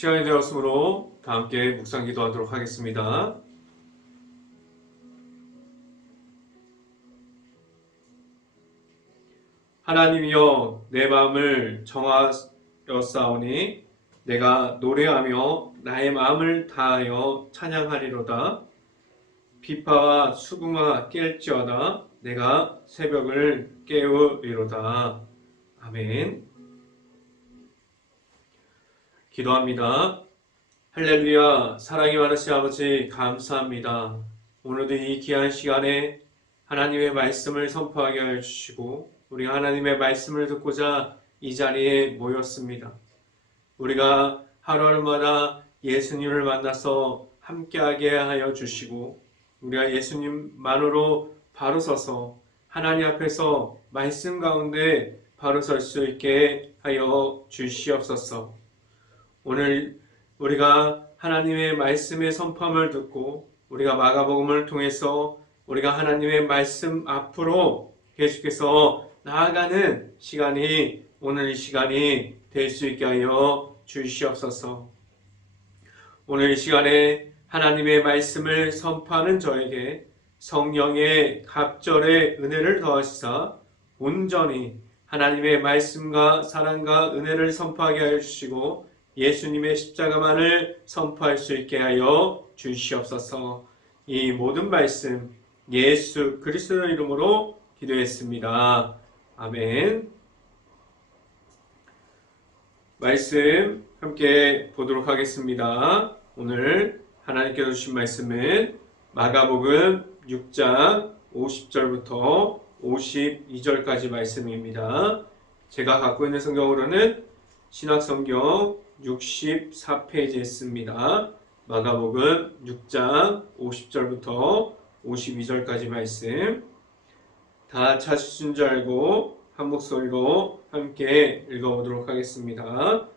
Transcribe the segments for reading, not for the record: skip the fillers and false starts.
시간이 되었으므로 다 함께 묵상 기도하도록 하겠습니다. 하나님이여, 내 마음을 정하였사오니 내가 노래하며 나의 마음을 다하여 찬양하리로다. 비파와 수궁아 깰지어다. 내가 새벽을 깨우리로다. 아멘. 기도합니다. 할렐루야. 사랑이 많으신 아버지 감사합니다. 오늘도 이 귀한 시간에 하나님의 말씀을 선포하게 하여 주시고 우리가 하나님의 말씀을 듣고자 이 자리에 모였습니다. 우리가 하루하루마다 예수님을 만나서 함께하게 하여 주시고 우리가 예수님만으로 바로 서서 하나님 앞에서 말씀 가운데 바로 설 수 있게 하여 주시옵소서. 오늘 우리가 하나님의 말씀의 선포함을 듣고 우리가 마가복음을 통해서 우리가 하나님의 말씀 앞으로 계속해서 나아가는 시간이 오늘 이 시간이 될 수 있게 하여 주시옵소서. 오늘 이 시간에 하나님의 말씀을 선포하는 저에게 성령의 갑절의 은혜를 더하시사 온전히 하나님의 말씀과 사랑과 은혜를 선포하게 하여 주시고 예수님의 십자가만을 선포할 수 있게 하여 주시옵소서. 이 모든 말씀 예수 그리스도의 이름으로 기도했습니다. 아멘. 말씀 함께 보도록 하겠습니다. 오늘 하나님께서 주신 말씀은 마가복음 6장 50절부터 52절까지 말씀입니다. 제가 갖고 있는 성경으로는 신약성경 64페이지에 있습니다. 마가복음 6장 50절부터 52절까지 말씀 다 찾으신 줄 알고 한 목소리로 함께 읽어보도록 하겠습니다.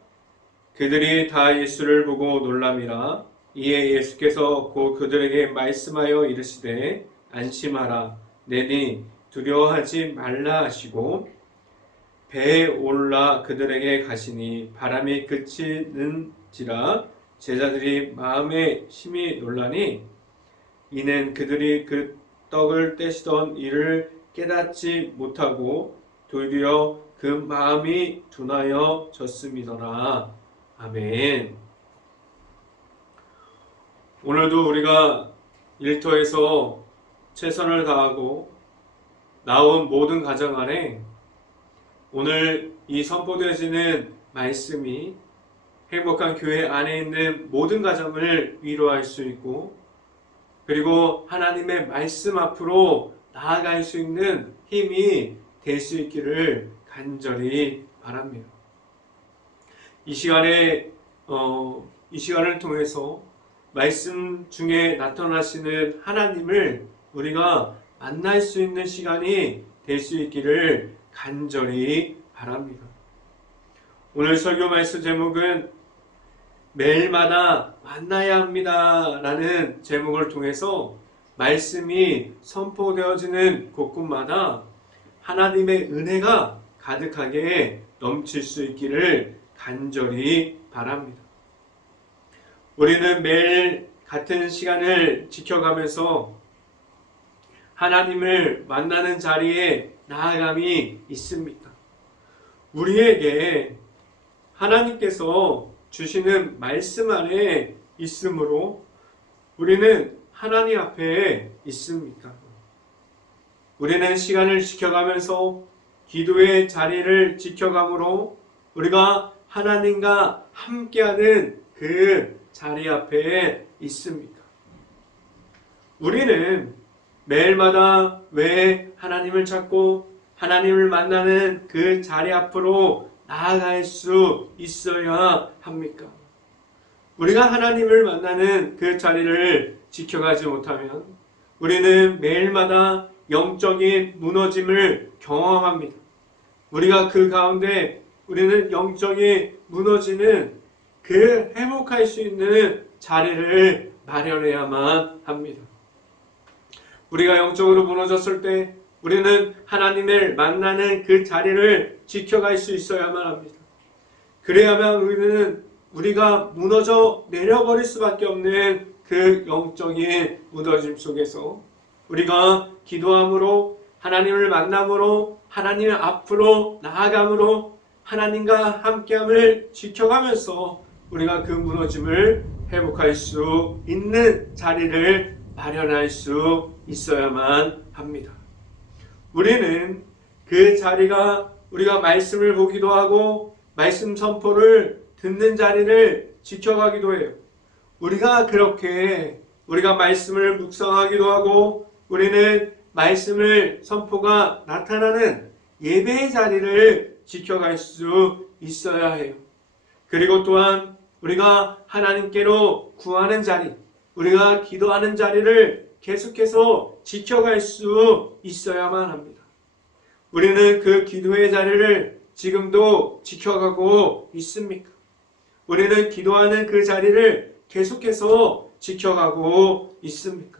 그들이 다 예수를 보고 놀람이라. 이에 예수께서 곧 그들에게 말씀하여 이르시되 안심하라. 내니 두려워하지 말라 하시고 배에 올라 그들에게 가시니 바람이 그치는지라. 제자들이 마음에 심히 놀라니 이는 그들이 그 떡을 떼시던 일을 깨닫지 못하고 도리어 그 마음이 둔하여 졌음이더라. 아멘. 오늘도 우리가 일터에서 최선을 다하고 나온 모든 가정 안에 오늘 이 선포되어지는 말씀이 행복한 교회 안에 있는 모든 가정을 위로할 수 있고 그리고 하나님의 말씀 앞으로 나아갈 수 있는 힘이 될 수 있기를 간절히 바랍니다. 이 시간을 통해서 말씀 중에 나타나시는 하나님을 우리가 만날 수 있는 시간이 될 수 있기를 간절히 바랍니다. 오늘 설교 말씀 제목은 매일마다 만나야 합니다 라는 제목을 통해서 말씀이 선포되어지는 곳곳마다 하나님의 은혜가 가득하게 넘칠 수 있기를 간절히 바랍니다. 우리는 매일 같은 시간을 지켜가면서 하나님을 만나는 자리에 나아감이 있습니다. 우리에게 하나님께서 주시는 말씀 안에 있으므로 우리는 하나님 앞에 있습니다. 우리는 시간을 지켜가면서 기도의 자리를 지켜가므로 우리가 하나님과 함께하는 그 자리 앞에 있습니다. 우리는 매일마다 왜 하나님을 찾고 하나님을 만나는 그 자리 앞으로 나아갈 수 있어야 합니까? 우리가 하나님을 만나는 그 자리를 지켜가지 못하면 우리는 매일마다 영적인 무너짐을 경험합니다. 우리가 그 가운데 우리는 영적인 무너지는 그 회복할 수 있는 자리를 마련해야만 합니다. 우리가 영적으로 무너졌을 때 우리는 하나님을 만나는 그 자리를 지켜갈 수 있어야만 합니다. 그래야만 우리는 우리가 무너져 내려버릴 수밖에 없는 그 영적인 무너짐 속에서 우리가 기도함으로 하나님을 만남으로 하나님 앞으로 나아감으로 하나님과 함께함을 지켜가면서 우리가 그 무너짐을 회복할 수 있는 자리를 마련할 수 있어야만 합니다. 우리는 그 자리가 우리가 말씀을 보기도 하고 말씀 선포를 듣는 자리를 지켜가기도 해요. 우리가 그렇게 우리가 말씀을 묵상하기도 하고 우리는 말씀을 선포가 나타나는 예배의 자리를 지켜갈 수 있어야 해요. 그리고 또한 우리가 하나님께로 구하는 자리, 우리가 기도하는 자리를 계속해서 지켜갈 수 있어야만 합니다. 우리는 그 기도의 자리를 지금도 지켜가고 있습니까? 우리는 기도하는 그 자리를 계속해서 지켜가고 있습니까?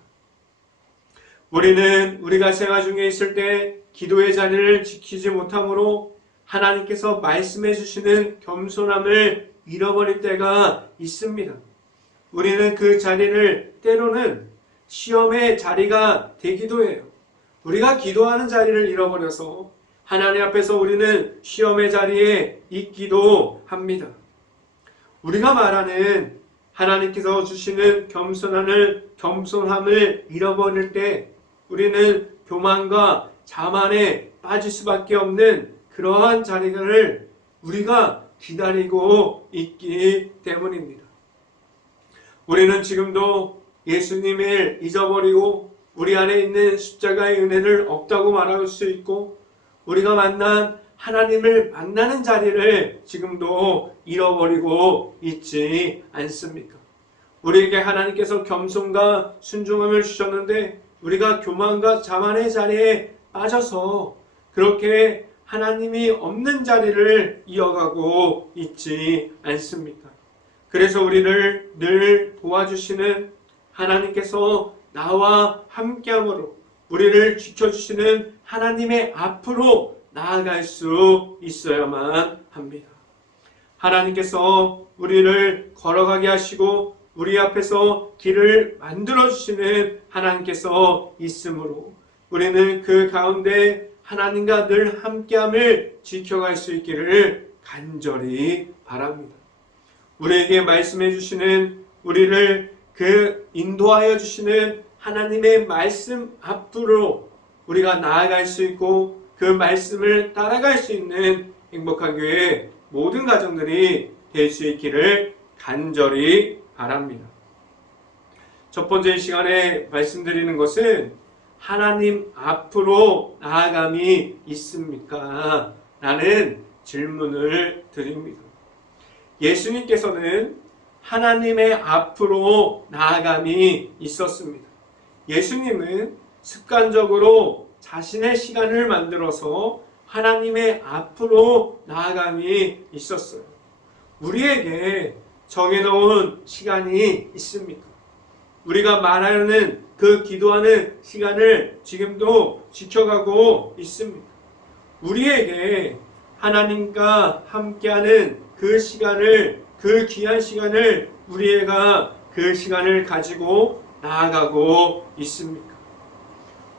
우리는 우리가 생활 중에 있을 때 기도의 자리를 지키지 못함으로 하나님께서 말씀해 주시는 겸손함을 잃어버릴 때가 있습니다. 우리는 그 자리를 때로는 시험의 자리가 되기도 해요. 우리가 기도하는 자리를 잃어버려서 하나님 앞에서 우리는 시험의 자리에 있기도 합니다. 우리가 말하는 하나님께서 주시는 겸손함을 잃어버릴 때 우리는 교만과 자만에 빠질 수밖에 없는 그러한 자리를 우리가 기다리고 있기 때문입니다. 우리는 지금도 예수님을 잊어버리고 우리 안에 있는 십자가의 은혜를 없다고 말할 수 있고 우리가 만난 하나님을 만나는 자리를 지금도 잃어버리고 있지 않습니까? 우리에게 하나님께서 겸손과 순종함을 주셨는데 우리가 교만과 자만의 자리에 빠져서 그렇게 하나님이 없는 자리를 이어가고 있지 않습니까? 그래서 우리를 늘 도와주시는 하나님께서 나와 함께함으로 우리를 지켜주시는 하나님의 앞으로 나아갈 수 있어야만 합니다. 하나님께서 우리를 걸어가게 하시고 우리 앞에서 길을 만들어주시는 하나님께서 있으므로 우리는 그 가운데 하나님과 늘 함께함을 지켜갈 수 있기를 간절히 바랍니다. 우리에게 말씀해 주시는 우리를 그 인도하여 주시는 하나님의 말씀 앞으로 우리가 나아갈 수 있고 그 말씀을 따라갈 수 있는 행복한 교회 모든 가정들이 될 수 있기를 간절히 바랍니다. 첫 번째 시간에 말씀드리는 것은 하나님 앞으로 나아감이 있습니까? 라는 질문을 드립니다. 예수님께서는 하나님의 앞으로 나아감이 있었습니다. 예수님은 습관적으로 자신의 시간을 만들어서 하나님의 앞으로 나아감이 있었어요. 우리에게 정해놓은 시간이 있습니까? 우리가 말하는 그 기도하는 시간을 지금도 지켜가고 있습니다. 우리에게 하나님과 함께하는 그 시간을, 그 귀한 시간을 우리가 그 시간을 가지고 나아가고 있습니까?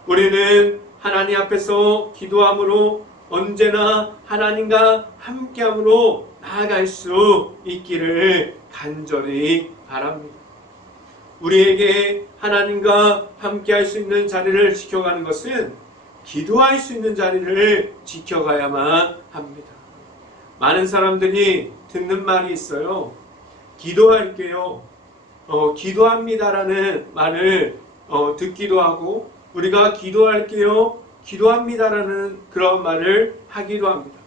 우리는 하나님 앞에서 기도함으로 언제나 하나님과 함께함으로 나아갈 수 있기를 간절히 바랍니다. 우리에게 하나님과 함께할 수 있는 자리를 지켜가는 것은 기도할 수 있는 자리를 지켜가야만 합니다. 많은 사람들이 듣는 말이 있어요. 기도할게요. 기도합니다라는 말을 듣기도 하고 우리가 기도할게요. 기도합니다라는 그런 말을 하기도 합니다.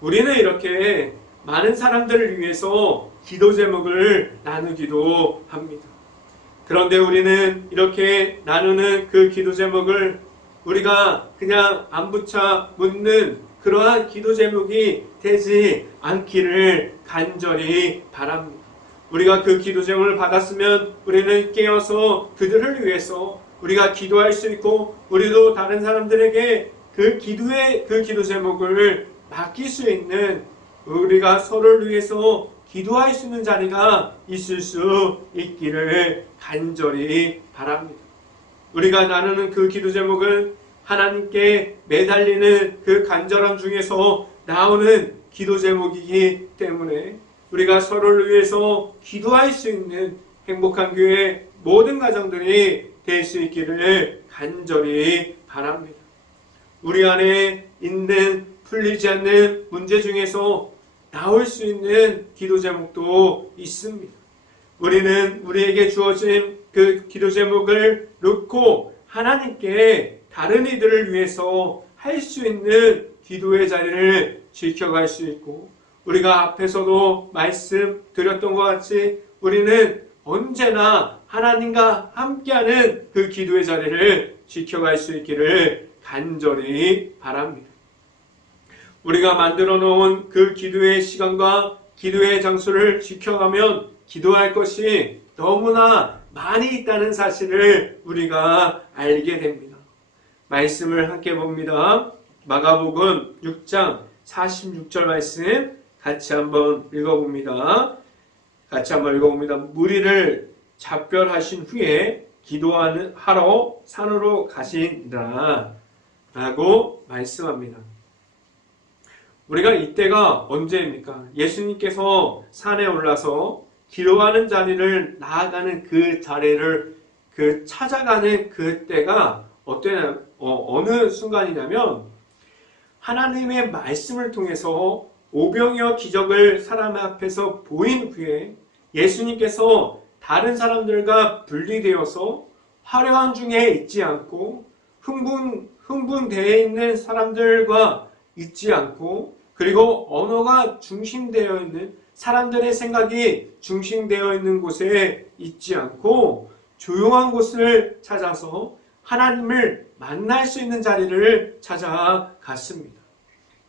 우리는 이렇게 많은 사람들을 위해서 기도 제목을 나누기도 합니다. 그런데 우리는 이렇게 나누는 그 기도 제목을 우리가 그냥 안부차 묻는 그러한 기도 제목이 되지 않기를 간절히 바랍니다. 우리가 그 기도 제목을 받았으면 우리는 깨어서 그들을 위해서 우리가 기도할 수 있고 우리도 다른 사람들에게 그 기도 제목을 맡길 수 있는 우리가 서로를 위해서 기도할 수 있는 자리가 있을 수 있기를 간절히 바랍니다. 우리가 나누는 그 기도 제목은 하나님께 매달리는 그 간절함 중에서 나오는 기도 제목이기 때문에 우리가 서로를 위해서 기도할 수 있는 행복한 교회 모든 가정들이 될 수 있기를 간절히 바랍니다. 우리 안에 있는 풀리지 않는 문제 중에서 나올 수 있는 기도 제목도 있습니다. 우리는 우리에게 주어진 그 기도 제목을 놓고 하나님께 다른 이들을 위해서 할 수 있는 기도의 자리를 지켜갈 수 있고, 우리가 앞에서도 말씀드렸던 것 같이 우리는 언제나 하나님과 함께하는 그 기도의 자리를 지켜갈 수 있기를 간절히 바랍니다. 우리가 만들어 놓은 그 기도의 시간과 기도의 장소를 지켜가면 기도할 것이 너무나 많이 있다는 사실을 우리가 알게 됩니다. 말씀을 함께 봅니다. 마가복음 6장 46절 말씀 같이 한번 읽어봅니다. 무리를 작별하신 후에 기도하러 산으로 가신다 라고 말씀합니다. 우리가 이때가 언제입니까? 예수님께서 산에 올라서 기도하는 자리를 나아가는 그 자리를 찾아가는 그 때가 어느 순간이냐면 하나님의 말씀을 통해서 오병이어 기적을 사람 앞에서 보인 후에 예수님께서 다른 사람들과 분리되어서 화려한 중에 있지 않고 흥분되어 있는 사람들과 있지 않고, 그리고 언어가 중심되어 있는 사람들의 생각이 중심되어 있는 곳에 있지 않고 조용한 곳을 찾아서 하나님을 만날 수 있는 자리를 찾아갔습니다.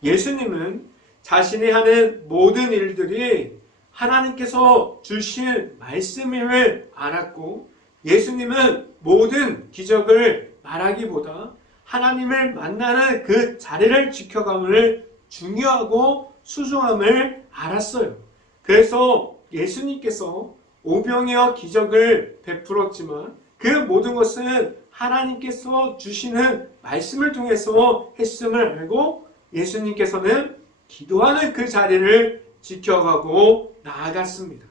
예수님은 자신이 하는 모든 일들이 하나님께서 주신 말씀임을 알았고, 예수님은 모든 기적을 말하기보다 하나님을 만나는 그 자리를 지켜감을 중요하고 소중함을 알았어요. 그래서 예수님께서 오병이어 기적을 베풀었지만 그 모든 것은 하나님께서 주시는 말씀을 통해서 했음을 알고 예수님께서는 기도하는 그 자리를 지켜가고 나아갔습니다.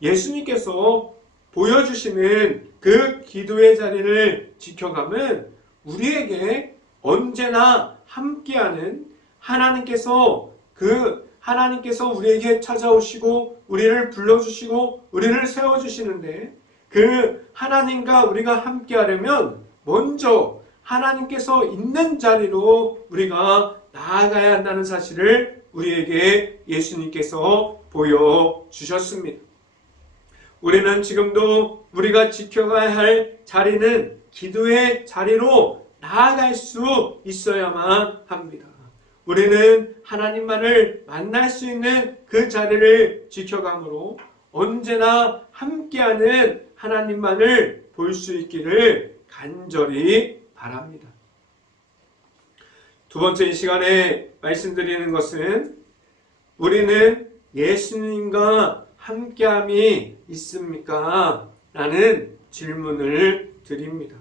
예수님께서 보여주시는 그 기도의 자리를 지켜가면 우리에게 언제나 함께하는 하나님께서 우리에게 찾아오시고 우리를 불러주시고 우리를 세워주시는데, 그 하나님과 우리가 함께하려면 먼저 하나님께서 있는 자리로 우리가 나아가야 한다는 사실을 우리에게 예수님께서 보여주셨습니다. 우리는 지금도 우리가 지켜가야 할 자리는 기도의 자리로 나아갈 수 있어야만 합니다. 우리는 하나님만을 만날 수 있는 그 자리를 지켜가므로 언제나 함께하는 하나님만을 볼 수 있기를 간절히 바랍니다. 두 번째 이 시간에 말씀드리는 것은 우리는 예수님과 함께함이 있습니까? 라는 질문을 드립니다.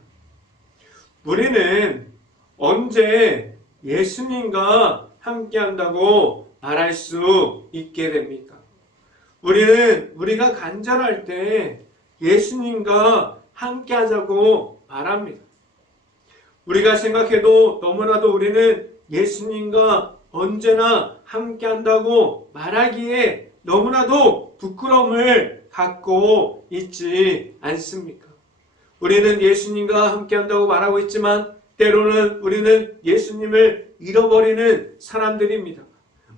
우리는 언제 예수님과 함께한다고 말할 수 있게 됩니까? 우리가 간절할 때 예수님과 함께하자고 말합니다. 우리가 생각해도 너무나도 우리는 예수님과 언제나 함께한다고 말하기에 너무나도 부끄러움을 갖고 있지 않습니까? 우리는 예수님과 함께한다고 말하고 있지만 때로는 우리는 예수님을 잃어버리는 사람들입니다.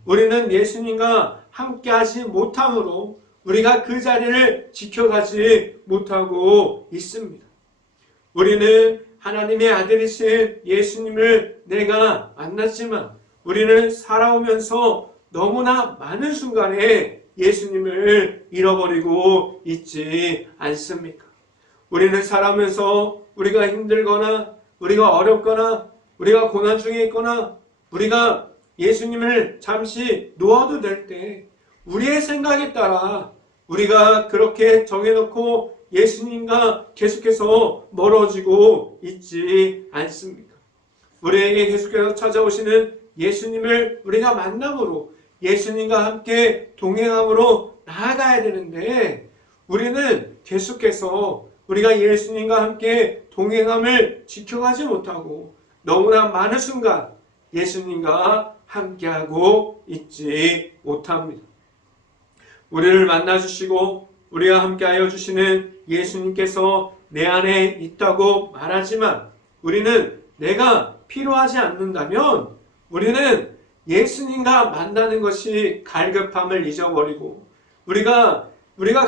우리는 예수님과 함께하지 못함으로 우리가 그 자리를 지켜가지 못하고 있습니다. 우리는 하나님의 아들이신 예수님을 내가 만났지만 우리는 살아오면서 너무나 많은 순간에 예수님을 잃어버리고 있지 않습니까? 우리는 살아오면서 우리가 힘들거나 우리가 어렵거나 우리가 고난 중에 있거나 우리가 예수님을 잠시 놓아도 될 때 우리의 생각에 따라 우리가 그렇게 정해놓고 예수님과 계속해서 멀어지고 있지 않습니까? 우리에게 계속해서 찾아오시는 예수님을 우리가 만남으로 예수님과 함께 동행함으로 나아가야 되는데 우리는 계속해서 우리가 예수님과 함께 동행함을 지켜가지 못하고 너무나 많은 순간 예수님과 함께하고 있지 못합니다. 우리를 만나주시고 우리와 함께하여 주시는 예수님께서 내 안에 있다고 말하지만 우리는 내가 필요하지 않는다면 우리는 예수님과 만나는 것이 갈급함을 잊어버리고 우리가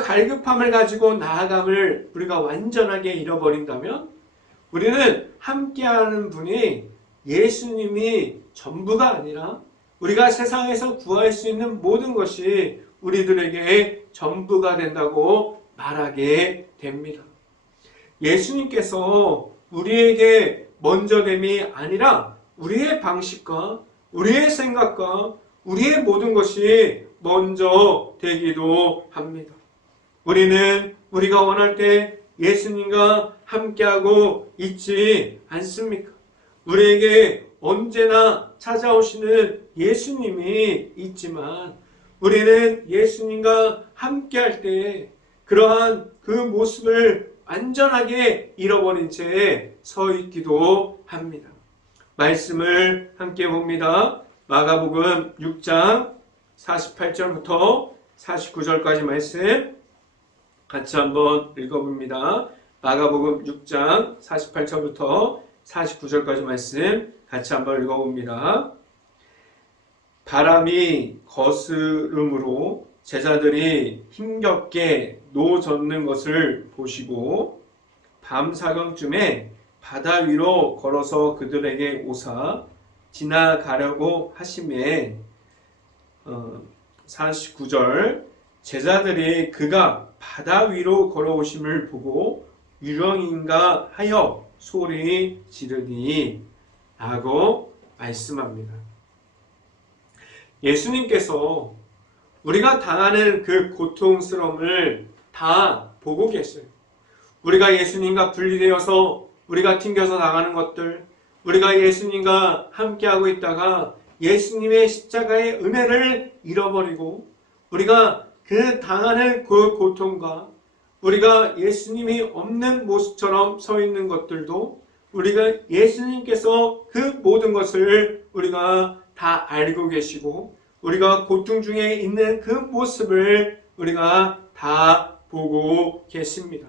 갈급함을 가지고 나아감을 우리가 완전하게 잃어버린다면 우리는 함께하는 분이 예수님이 전부가 아니라 우리가 세상에서 구할 수 있는 모든 것이 우리들에게 전부가 된다고 말하게 됩니다. 예수님께서 우리에게 먼저됨이 아니라 우리의 방식과 우리의 생각과 우리의 모든 것이 먼저 되기도 합니다. 우리는 우리가 원할 때 예수님과 함께하고 있지 않습니까? 우리에게 언제나 찾아오시는 예수님이 있지만 우리는 예수님과 함께할 때 그러한 그 모습을 완전하게 잃어버린 채 서 있기도 합니다. 말씀을 함께 봅니다. 마가복음 6장 48절부터 49절까지 말씀 같이 한번 읽어봅니다. 마가복음 6장 48절부터 49절까지 말씀 같이 한번 읽어봅니다. 바람이 거스름으로 제자들이 힘겹게 노 젓는 것을 보시고 밤 사경쯤에 바다 위로 걸어서 그들에게 오사 지나가려고 하심에 49절 제자들이 그가 바다 위로 걸어오심을 보고 유령인가 하여 소리 지르니 라고 말씀합니다. 예수님께서 우리가 당하는 그 고통스러움을 다 보고 계셔요. 우리가 예수님과 분리되어서 우리가 튕겨서 나가는 것들, 우리가 예수님과 함께하고 있다가 예수님의 십자가의 은혜를 잃어버리고 우리가 그 당하는 그 고통과 우리가 예수님이 없는 모습처럼 서 있는 것들도 우리가 예수님께서 그 모든 것을 우리가 다 알고 계시고 우리가 고통 중에 있는 그 모습을 우리가 다 보고 계십니다.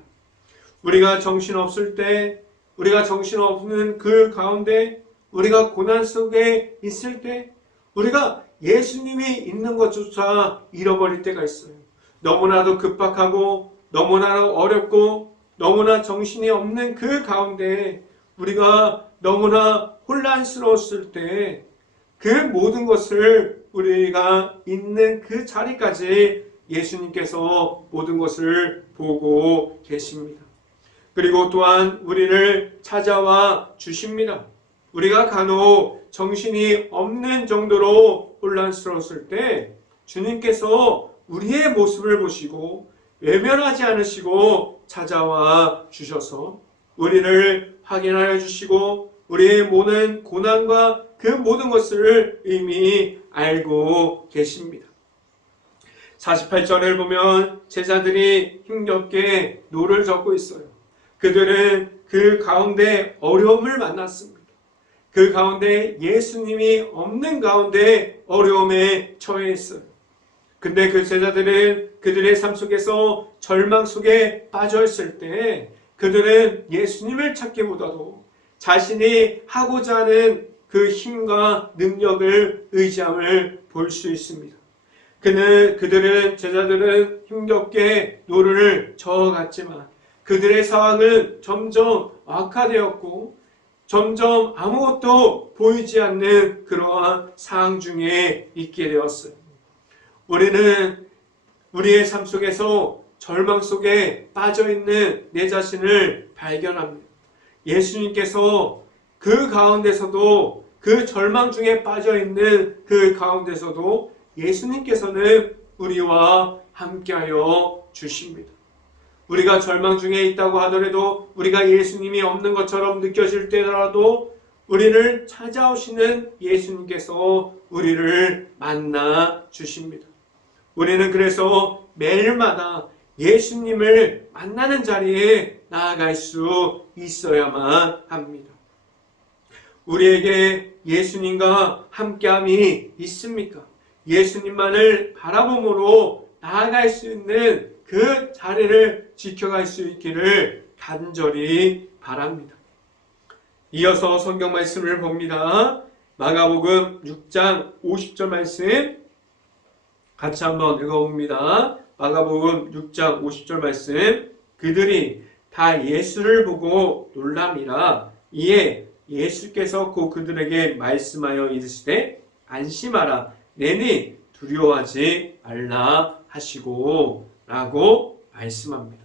우리가 정신없을 때 우리가 정신없는 그 가운데 우리가 고난 속에 있을 때 우리가 예수님이 있는 것조차 잃어버릴 때가 있어요. 너무나도 급박하고 너무나도 어렵고 너무나 정신이 없는 그 가운데 우리가 너무나 혼란스러웠을 때 그 모든 것을 우리가 있는 그 자리까지 예수님께서 모든 것을 보고 계십니다. 그리고 또한 우리를 찾아와 주십니다. 우리가 간혹 정신이 없는 정도로 혼란스러웠을 때 주님께서 우리의 모습을 보시고 외면하지 않으시고 찾아와 주셔서 우리를 확인하여 주시고 우리의 모든 고난과 그 모든 것을 이미 알고 계십니다. 48절을 보면 제자들이 힘겹게 노를 젓고 있어요. 그들은 그 가운데 어려움을 만났습니다. 그 가운데 예수님이 없는 가운데 어려움에 처해 있어요. 근데 그 제자들은 그들의 삶 속에서 절망 속에 빠져 있을 때 그들은 예수님을 찾기보다도 자신이 하고자 하는 그 힘과 능력을 의지함을 볼 수 있습니다. 제자들은 힘겹게 노를 저어갔지만 그들의 상황은 점점 악화되었고 점점 아무것도 보이지 않는 그러한 상황 중에 있게 되었어요. 우리는 우리의 삶 속에서 절망 속에 빠져있는 내 자신을 발견합니다. 예수님께서 그 가운데서도 그 절망 중에 빠져있는 그 가운데서도 예수님께서는 우리와 함께하여 주십니다. 우리가 절망 중에 있다고 하더라도, 우리가 예수님이 없는 것처럼 느껴질 때라도 우리를 찾아오시는 예수님께서 우리를 만나 주십니다. 우리는 그래서 매일마다 예수님을 만나는 자리에 나아갈 수 있어야만 합니다. 우리에게 예수님과 함께함이 있습니까? 예수님만을 바라봄으로 나아갈 수 있는 그 자리를 지켜갈 수 있기를 간절히 바랍니다. 이어서 성경 말씀을 봅니다. 마가복음 6장 50절 말씀 같이 한번 읽어봅니다. 마가복음 6장 50절 말씀. 그들이 다 예수를 보고 놀랍니다. 이에 예수께서 곧 그들에게 말씀하여 이르시되 안심하라, 내니 두려워하지 말라 하시고 라고 말씀합니다.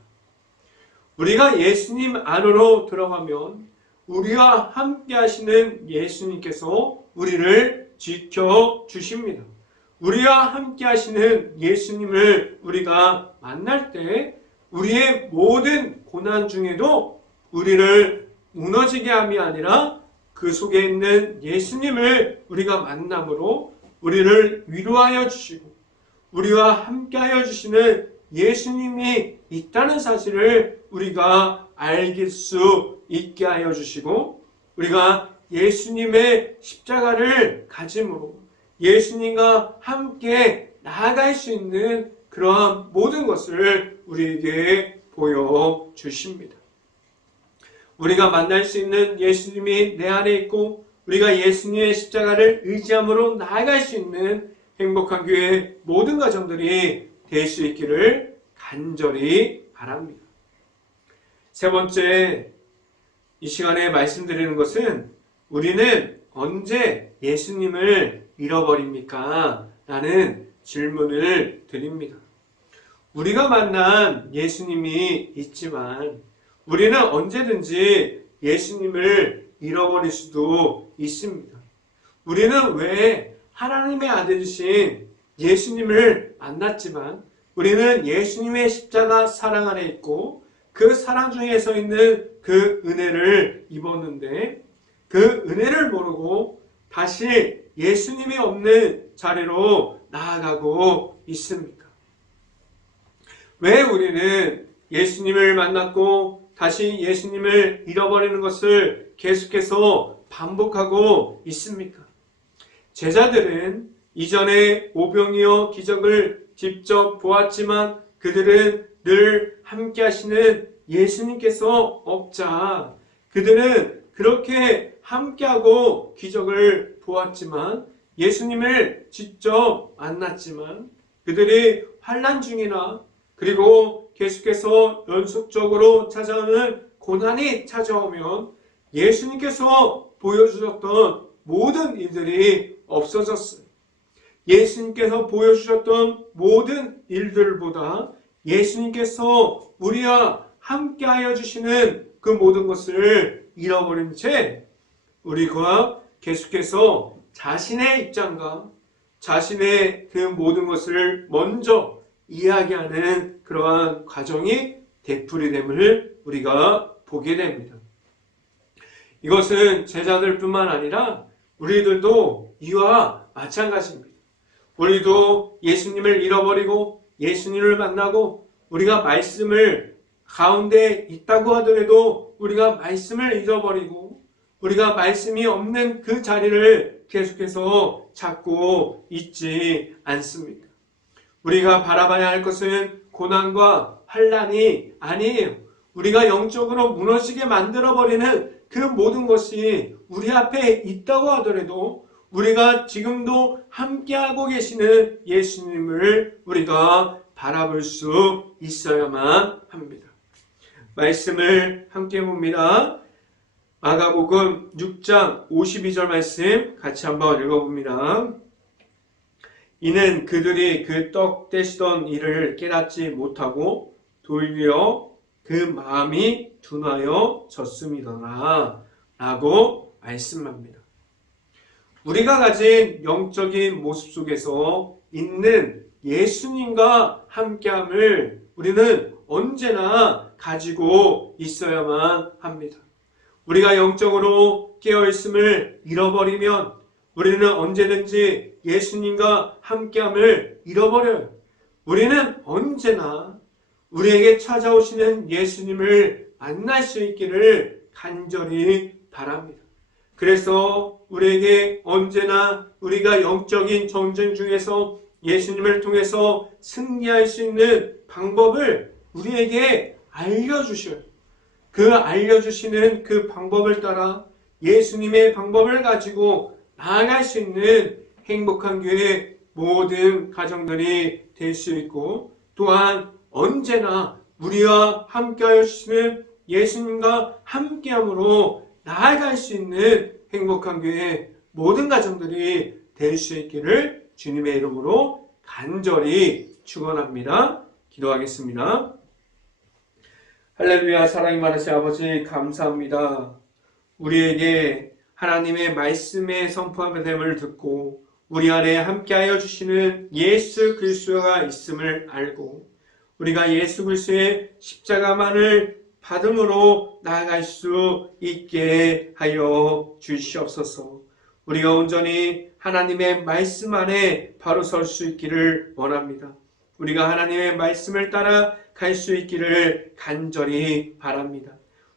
우리가 예수님 안으로 들어가면 우리와 함께 하시는 예수님께서 우리를 지켜주십니다. 우리와 함께 하시는 예수님을 우리가 만날 때 우리의 모든 고난 중에도 우리를 무너지게 함이 아니라 그 속에 있는 예수님을 우리가 만남으로 우리를 위로하여 주시고 우리와 함께하여 주시는 예수님이 있다는 사실을 우리가 알길 수 있게 하여 주시고, 우리가 예수님의 십자가를 가짐으로 예수님과 함께 나아갈 수 있는 그러한 모든 것을 우리에게 보여주십니다. 우리가 만날 수 있는 예수님이 내 안에 있고 우리가 예수님의 십자가를 의지함으로 나아갈 수 있는 행복한 교회 모든 가정들이 될 수 있기를 간절히 바랍니다. 세 번째, 이 시간에 말씀드리는 것은 우리는 언제 예수님을 잃어버립니까? 라는 질문을 드립니다. 우리가 만난 예수님이 있지만 우리는 언제든지 예수님을 잃어버릴 수도 있습니다. 우리는 왜 하나님의 아들이신 예수님을 만났지만 우리는 예수님의 십자가 사랑 안에 있고 그 사랑 중에 서 있는 그 은혜를 입었는데 그 은혜를 모르고 다시 예수님이 없는 자리로 나아가고 있습니까? 왜 우리는 예수님을 만났고 다시 예수님을 잃어버리는 것을 계속해서 반복하고 있습니까? 제자들은 이전에 오병이어 기적을 직접 보았지만 그들은 늘 함께 하시는 예수님께서 없자 그들은 그렇게 함께하고 기적을 보았지만 예수님을 직접 만났지만 그들이 환난 중이나 그리고 계속해서 연속적으로 찾아오는 고난이 찾아오면 예수님께서 보여주셨던 모든 일들이 없어졌어요. 예수님께서 보여주셨던 모든 일들보다 예수님께서 우리와 함께하여 주시는 그 모든 것을 잃어버린 채 우리가 계속해서 자신의 입장과 자신의 그 모든 것을 먼저 이야기하는 그러한 과정이 되풀이됨을 우리가 보게 됩니다. 이것은 제자들뿐만 아니라 우리들도 이와 마찬가지입니다. 우리도 예수님을 잃어버리고 예수님을 만나고 우리가 말씀을 가운데 있다고 하더라도 우리가 말씀을 잃어버리고 우리가 말씀이 없는 그 자리를 계속해서 찾고 있지 않습니까? 우리가 바라봐야 할 것은 고난과 환난이 아니에요. 우리가 영적으로 무너지게 만들어버리는 그 모든 것이 우리 앞에 있다고 하더라도 우리가 지금도 함께하고 계시는 예수님을 우리가 바라볼 수 있어야만 합니다. 말씀을 함께 봅니다. 마가복음 6장 52절 말씀 같이 한번 읽어봅니다. 이는 그들이 그 떡 떼시던 일을 깨닫지 못하고 도리어 그 마음이 둔하여 졌음이더라 라고 말씀합니다. 우리가 가진 영적인 모습 속에서 있는 예수님과 함께함을 우리는 언제나 가지고 있어야만 합니다. 우리가 영적으로 깨어있음을 잃어버리면 우리는 언제든지 예수님과 함께함을 잃어버려요. 우리는 언제나 우리에게 찾아오시는 예수님을 만날 수 있기를 간절히 바랍니다. 그래서 우리에게 언제나 우리가 영적인 전쟁 중에서 예수님을 통해서 승리할 수 있는 방법을 우리에게 알려주셔요. 그 알려주시는 그 방법을 따라 예수님의 방법을 가지고 나아갈 수 있는 행복한 교회 모든 가정들이 될 수 있고, 또한 언제나 우리와 함께하여 주시는 예수님과 함께함으로 나아갈 수 있는 행복한 교회 모든 가정들이 될 수 있기를 주님의 이름으로 간절히 축원합니다. 기도하겠습니다. 할렐루야. 사랑이 많으신 아버지 감사합니다. 우리에게 하나님의 말씀의 선포함을 듣고 우리 안에 함께하여 주시는 예수 그리스도가 있음을 알고 우리가 예수 그리스도의 십자가만을 받음으로 나아갈 수 있게 하여 주시옵소서. 우리가 온전히 하나님의 말씀 안에 바로 설 수 있기를 원합니다. 우리가 하나님의 말씀을 따라 갈 수 있기를 간절히 바랍니다.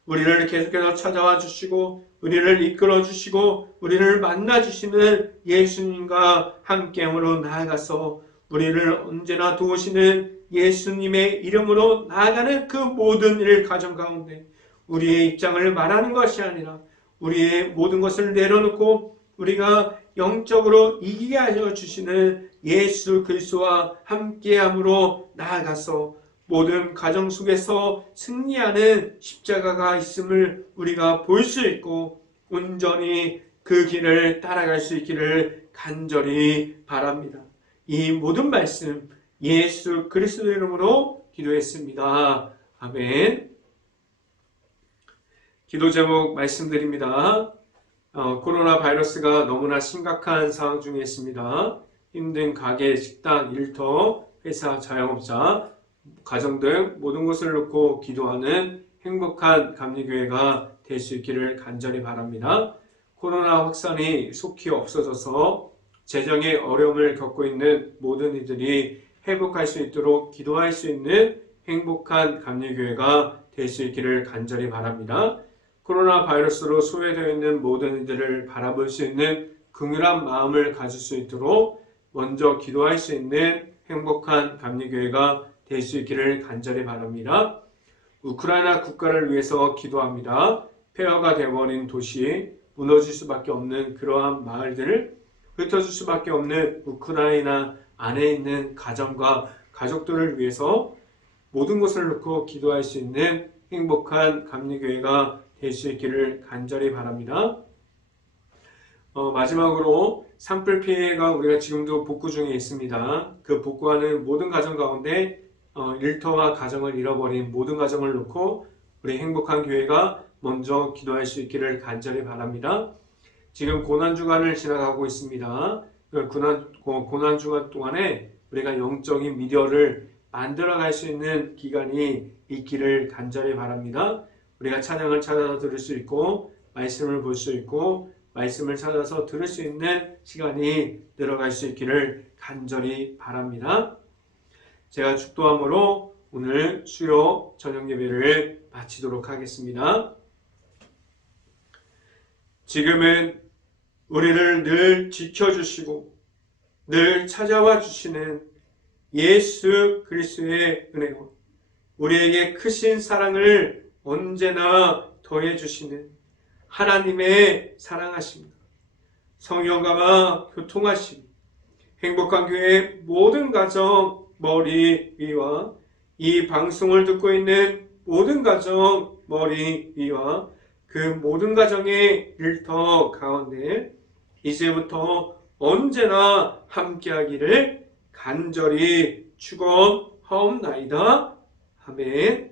우리를 계속해서 찾아와 주시고 우리를 이끌어 주시고 우리를 만나 주시는 예수님과 함께함으로 나아가서 우리를 언제나 도우시는 예수님의 이름으로 나아가는 그 모든 일 가정 가운데 우리의 입장을 말하는 것이 아니라 우리의 모든 것을 내려놓고 우리가 영적으로 이기게 하여 주시는 예수 그리스도와 함께함으로 나아가서 모든 가정 속에서 승리하는 십자가가 있음을 우리가 볼 수 있고 온전히 그 길을 따라갈 수 있기를 간절히 바랍니다. 이 모든 말씀 예수 그리스도 이름으로 기도했습니다. 아멘. 기도 제목 말씀드립니다. 코로나 바이러스가 너무나 심각한 상황 중에 있습니다. 힘든 가게, 식당, 일터, 회사, 자영업자, 가정 등 모든 것을 놓고 기도하는 행복한 감리교회가 될 수 있기를 간절히 바랍니다. 코로나 확산이 속히 없어져서 재정의 어려움을 겪고 있는 모든 이들이 회복할 수 있도록 기도할 수 있는 행복한 감리교회가 될 수 있기를 간절히 바랍니다. 코로나 바이러스로 소외되어 있는 모든 이들을 바라볼 수 있는 긍휼한 마음을 가질 수 있도록 먼저 기도할 수 있는 행복한 감리교회가 될 수 있기를 간절히 바랍니다. 우크라이나 국가를 위해서 기도합니다. 폐허가 되어버린 도시, 무너질 수밖에 없는 그러한 마을들을 흩어질 수밖에 없는 우크라이나 안에 있는 가정과 가족들을 위해서 모든 것을 놓고 기도할 수 있는 행복한 감리교회가 될 수 있기를 간절히 바랍니다. 마지막으로 산불 피해가 우리가 지금도 복구 중에 있습니다. 그 복구하는 모든 가정 가운데 일터와 가정을 잃어버린 모든 가정을 놓고 우리 행복한 교회가 먼저 기도할 수 있기를 간절히 바랍니다. 지금 고난주간을 지나가고 있습니다. 고난주간 동안에 우리가 영적인 미디어를 만들어갈 수 있는 기간이 있기를 간절히 바랍니다. 우리가 찬양을 찾아서 들을 수 있고 말씀을 볼 수 있고 말씀을 찾아서 들을 수 있는 시간이 늘어갈 수 있기를 간절히 바랍니다. 제가 축도함으로 오늘 수요 저녁 예배를 마치도록 하겠습니다. 지금은 우리를 늘 지켜주시고 늘 찾아와 주시는 예수 그리스도의 은혜와 우리에게 크신 사랑을 언제나 더해 주시는 하나님의 사랑하심과 성령과 교통하심, 행복한 교회 모든 가정 머리 위와 이 방송을 듣고 있는 모든 가정 머리 위와 그 모든 가정의 일터 가운데 이제부터 언제나 함께하기를 간절히 축원하옵나이다. 아멘.